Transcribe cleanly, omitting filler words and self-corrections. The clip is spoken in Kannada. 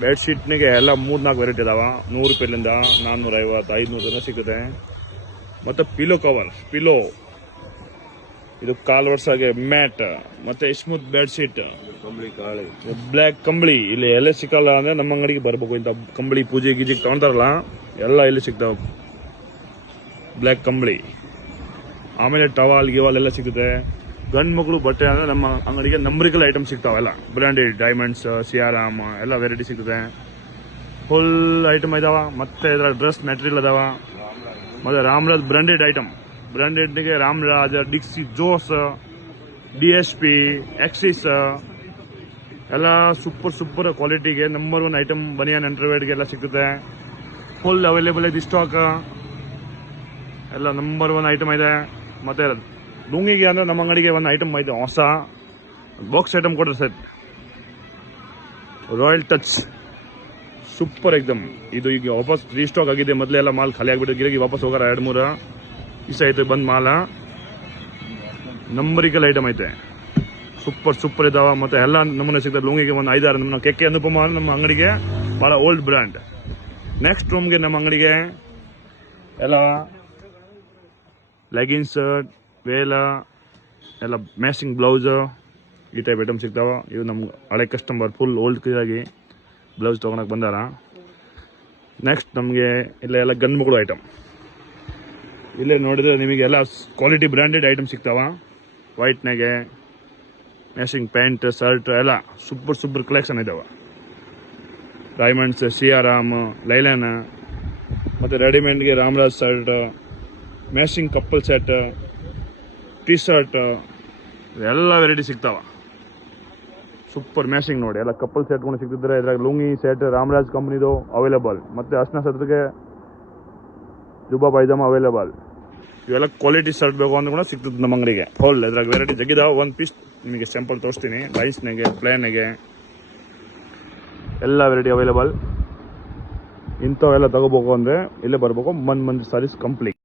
ಬೆಡ್ಶೀಟ್ನಿಗೆ ಎಲ್ಲ 3-4 ವೆರೈಟಿ ಇದಾವೆ. 100 ರೂಪಾಯಿಲಿಂದ 450, 500 ತನಕ ಸಿಗುತ್ತೆ. ಮತ್ತು ಪಿಲೋ ಕವರ್, ಇದು ಕಾಲು ವರ್ಷಗೆ ಮ್ಯಾಟ್, ಮತ್ತು ಸ್ಮೂತ್ ಬೆಡ್ಶೀಟ್, ಬ್ಲ್ಯಾಕ್ ಕಂಬಳಿ. ಇಲ್ಲಿ ಎಲೆ ಸಿಕ್ಕಲ್ಲ ಅಂದರೆ ನಮ್ಮ ಅಂಗಡಿಗೆ ಬರಬೇಕು. ಇಂಥ ಕಂಬಳಿ ಪೂಜೆ ಗೀಜೆಗೆ ತೊಗೊಳ್ತಾರಲ್ಲ ಎಲ್ಲ ಇಲ್ಲಿ ಸಿಗ್ತಾವೆ. ಬ್ಲ್ಯಾಕ್ ಕಂಬಳಿ, ಆಮೇಲೆ ಟವಾಲ್ ಗಿವಾಲ್ ಎಲ್ಲ ಸಿಗುತ್ತೆ. ಗಂಡು ಮಕ್ಕಳು ಬಟ್ಟೆ ಅಂದರೆ ನಮ್ಮ ಅಂಗಡಿಗೆ ನಂಬರಿಕಲ್ ಐಟಮ್ ಸಿಗ್ತಾವೆಲ್ಲ. ಬ್ರ್ಯಾಂಡೆಡ್ ಡೈಮಂಡ್ಸ್, ಸಿಯಾರಾಮ್ ಎಲ್ಲ ವೆರೈಟಿ ಸಿಗುತ್ತೆ. ಫುಲ್ ಐಟಮ್ ಇದಾವ. ಮತ್ತು ಇದರ ಡ್ರೆಸ್ ಮೆಟೀರಿಯಲ್ ಅದಾವ. ಮತ್ತು ರಾಮರಾಜ್ ಬ್ರ್ಯಾಂಡೆಡ್ ಐಟಮ್. ಬ್ರ್ಯಾಂಡೆಡ್ನಿಗೆ ರಾಮರಾಜ್, ಡಿಕ್ಸಿ, ಜೋಸ್, DSP, ಎಕ್ಸಿಸ್ ಎಲ್ಲ ಸೂಪರ್ ಕ್ವಾಲಿಟಿಗೆ ನಂಬರ್ 1 ಐಟಮ್. ಬನಿಯನ್ ಅಂಡರ್ವೇರ್ಗೆ ಎಲ್ಲ ಸಿಗುತ್ತೆ. ಫುಲ್ ಅವೈಲೇಬಲ್ ಇದೆ ಸ್ಟಾಕ್. ಎಲ್ಲ ನಂಬರ್ 1 ಐಟಮ್ ಇದೆ. ಮತ್ತು ಲುಂಗಿಗೆ ಅಂದರೆ ನಮ್ಮ ಅಂಗಡಿಗೆ ಒಂದು ಐಟಮ್ ಇದೆ ಹೊಸ ಬಾಕ್ಸ್ ಐಟಮ್ ಕೊಡ್ರಿ ಸರ್. ರಾಯಲ್ ಟಚ್ ಸೂಪರ್ ಎಕ್ದಮ್. ಇದು ಈಗ ವಾಪಸ್ ರೀಸ್ಟಾಕ್ ಆಗಿದೆ. ಮೊದಲೇ ಎಲ್ಲ ಮಾಲ್ ಖಾಲಿ ಆಗಿಬಿಟ್ಟು ಗಿರಾಕಿ ವಾಪಸ್ ಹೋಗಾರ 2-3 ದಿವಸ ಆಯ್ತು ಬಂದು ಮಾಲ. ನಂಬರಿಕಲ್ ಐಟಮ್ ಐತೆ. ಸೂಪರ್ ಇದಾವ. ಮತ್ತು ಎಲ್ಲ ನಮ್ಮನೆ ಸಿಗ್ತದೆ. ಲುಂಗಿಗೆ ಒಂದು 5-6 ನಮ್ಮ ಕೆಕ್ಕೆ ಅನುಪಮ ನಮ್ಮ ಅಂಗಡಿಗೆ ಭಾಳ ಓಲ್ಡ್ ಬ್ರ್ಯಾಂಡ್. ನೆಕ್ಸ್ಟ್ ರೂಮ್ಗೆ ನಮ್ಮ ಅಂಗಡಿಗೆ ಎಲ್ಲ ಲೆಗಿನ್ಸ್, ವೇಲ ಎಲ್ಲ ಮ್ಯಾಚಿಂಗ್ ಬ್ಲೌಸು ಈ ಟೈಪ್ ಐಟಮ್ ಸಿಗ್ತಾವೆ. ಇವು ನಮ್ಮ ಹಳೆ ಕಸ್ಟಮರ್ ಫುಲ್ ಓಲ್ಡ್ ಆಗಿ ಬ್ಲೌಸ್ ತೊಗೊಳಕ್ಕೆ ಬಂದಾರ. ನೆಕ್ಸ್ಟ್ ನಮಗೆ ಇಲ್ಲೆಲ್ಲ ಗಂಡು ಮಕ್ಕಳು ಐಟಮ್. ಇಲ್ಲೇ ನೋಡಿದ್ರೆ ನಿಮಗೆ ಎಲ್ಲ ಕ್ವಾಲಿಟಿ ಬ್ರ್ಯಾಂಡೆಡ್ ಐಟಮ್ ಸಿಗ್ತಾವೆ. ವೈಟ್ನಾಗೆ ಮ್ಯಾಚಿಂಗ್ ಪ್ಯಾಂಟ್, ಶರ್ಟ್ ಎಲ್ಲ ಸೂಪರ್ ಕಲೆಕ್ಷನ್ ಇದ್ದಾವೆ. ಡೈಮಂಡ್ಸ್, ಸಿಯಾರಾಮ್, ಲೈಲಾನ, ಮತ್ತು ರೆಡಿಮೇಡ್ಗೆ Ramraj shirt, matching couple set, T shirt ಎಲ್ಲ ವೆರೈಟಿ ಸಿಗ್ತಾವ. ಸೂಪರ್ ಮ್ಯಾಚಿಂಗ್ ನೋಡಿ ಎಲ್ಲ ಕಪ್ಪಲ್ ಸೆಟ್ಗಳು ಸಿಗ್ತಿದ್ರೆ. ಇದ್ರಾಗ ಲುಂಗಿ ಸೆಟ್ ರಾಮರಾಜ್ ಕಂಪ್ನಿದು ಅವೈಲೇಬಲ್. ಮತ್ತು ಅರ್ಶನ ಸದ್ರಿಗೆ ಜುಬಾ ಪೈಜಾಮ ಅವೈಲೇಬಲ್. ಇವೆಲ್ಲ ಕ್ವಾಲಿಟಿ ಶರ್ಟ್ ಬೇಕು ಅಂದ್ರೆ ಕೂಡ ಸಿಗ್ತದೆ ನಮ್ಮ ಅಂಗಡಿಗೆ. ಫುಲ್ ಇದ್ರಾಗ ವೆರೈಟಿ ಜಗ್ಗಿದಾವೆ. ಒಂದು ಪೀಸ್ ನಿಮಗೆ ಸ್ಯಾಂಪಲ್ ತೋರಿಸ್ತೀನಿ. ಲೈನ್ಸ್ನಾಗೆ, ಪ್ಲೇನಾಗೆ ಎಲ್ಲ ವೆರೈಟಿ ಅವೈಲೇಬಲ್. ಇಂಥವೆಲ್ಲ ತಗೋಬೇಕು ಅಂದರೆ ಇಲ್ಲೇ ಬರಬೇಕು. ಮಂಜ್ ಸಾರೀಸ್ ಕಂಪ್ಲೀಟ್.